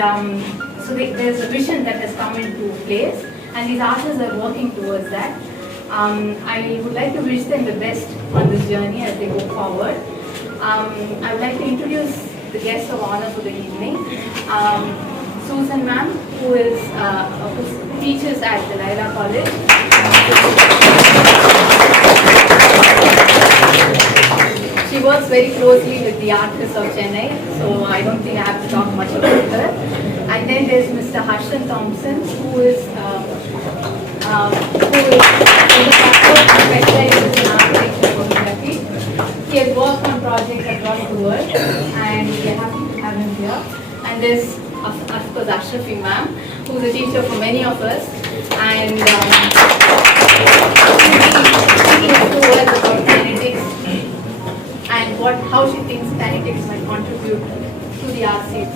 so there's a vision that has come into place, and these artists are working towards that. I would like to wish them the best on this journey as they go forward. I would like to introduce the guest of honor for the evening, Susan ma'am, who teaches at the Laila College. She works very closely with the artists of Chennai, so I don't think I have to talk much about her. And then there's Mr. Harshan Thompson, who specializes in architecture photography. He has worked on projects across the world, and we are happy to have him here. And there's, of course, Ashrafi ma'am, who is a teacher for many of us, and speaking a few words about kinetics and how she thinks kinetics might contribute to the art scene.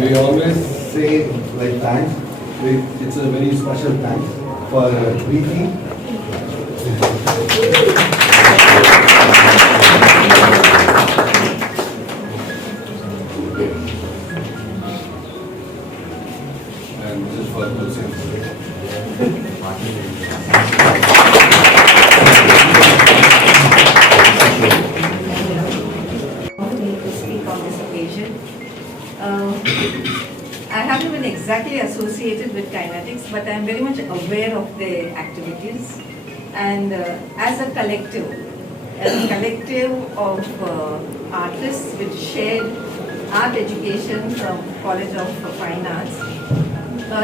We always say like thanks. It's a very special thanks for Preeti. And this is for Hussein. I haven't been exactly associated with kinetics, but I'm very much aware of the activities. And as a collective of artists which shared art education from College of Fine Arts,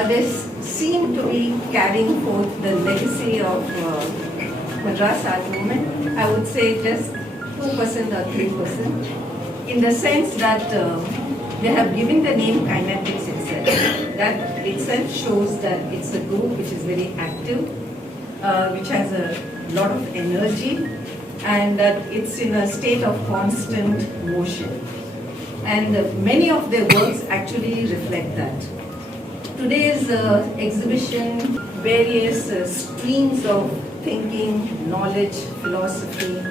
they seem to be carrying forth the legacy of Madras art movement. I would say just 2% or 3%, in the sense that they have given the name kinetics itself. That itself shows that it's a group which is very active, which has a lot of energy, and that it's in a state of constant motion. And many of their works actually reflect that. Today's exhibition, various streams of thinking, knowledge, philosophy,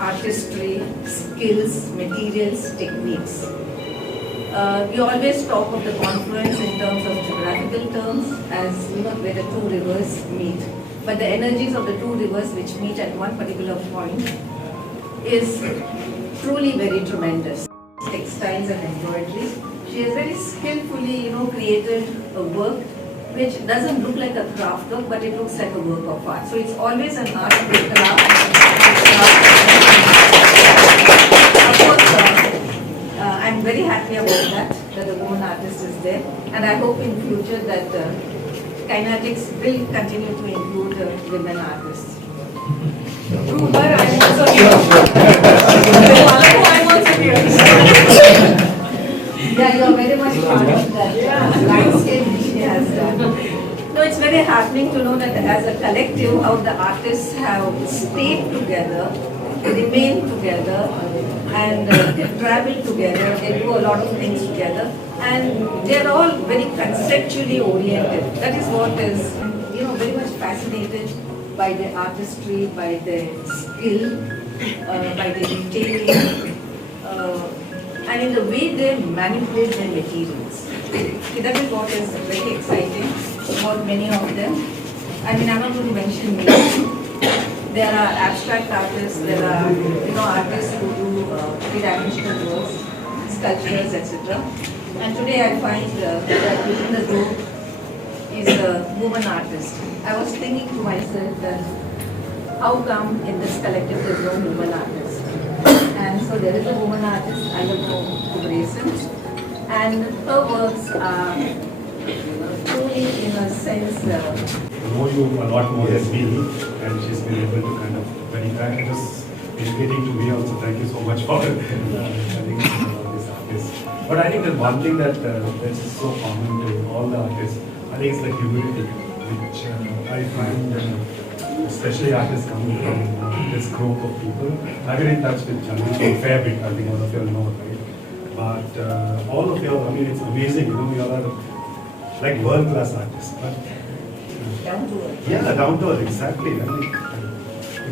artistry, skills, materials, techniques. We always talk of the confluence in terms of geographical terms as where the two rivers meet. But the energies of the two rivers which meet at one particular point is truly very tremendous. Textiles and embroidery. She has very skillfully created a work which doesn't look like a craft work, but it looks like a work of art. So it's always an art of craft. Of course, I'm very happy about that the woman artist is there, and I hope in future that kinetics will continue to include women artists. Through her, I'm also here. I'm also here. Yeah, you're very much part of that landscape which she has done. No, it's very heartening to know that as a collective, how the artists have stayed together, remain together, and travel together. They do a lot of things together, and they're all very conceptually oriented. That is what is, very much fascinated by the artistry, by the skill, by the detailing, and in the way they manipulate their materials. That is what is very exciting about many of them. I mean, I'm not going to mention names. There are abstract artists, there are artists who do three-dimensional works, sculptures, etc. And today I find that within the group is a woman artist. I was thinking to myself that how come in this collective there is no woman artist? And so there is a woman artist, I don't know who raised, and her works are truly in a sense know you a lot more than me, and she's been able to kind of verify. It was educating to me also. Thank you so much for telling me about this artist. But I think that one thing that is so common to all the artists, I think it's the humility, which I find, especially artists coming from this group of people. I've been in touch with Chandra a fair bit. I think all of you all know, right? But all of you, I mean, it's amazing. You all are like world-class artists. But down to earth. yeah, down to earth, exactly. I mean,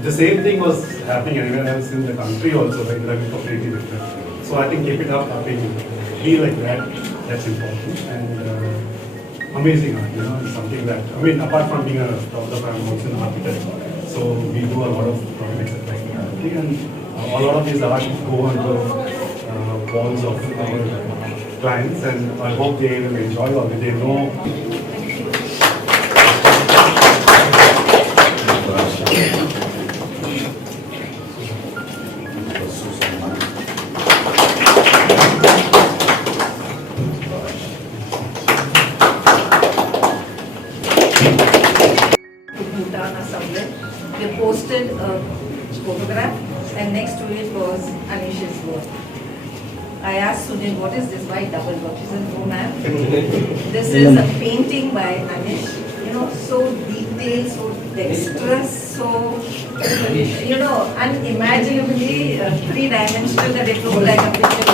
the same thing was happening anywhere else in the country also, like, it would have been completely different. So I think keep it up, be like that, that's important. And amazing art, it's something that, apart from being a photographer, I'm also an architect. So we do a lot of projects at like that. And a lot of these art go on the walls of our clients, and I hope they will enjoy all they know. They posted a photograph, and next to it was Anish's work. I asked Sunil, what is this? Why double work? She said, no ma'am. This is a painting by Anish. So detailed, so dexterous, so, unimaginably three-dimensional that it looked like a picture.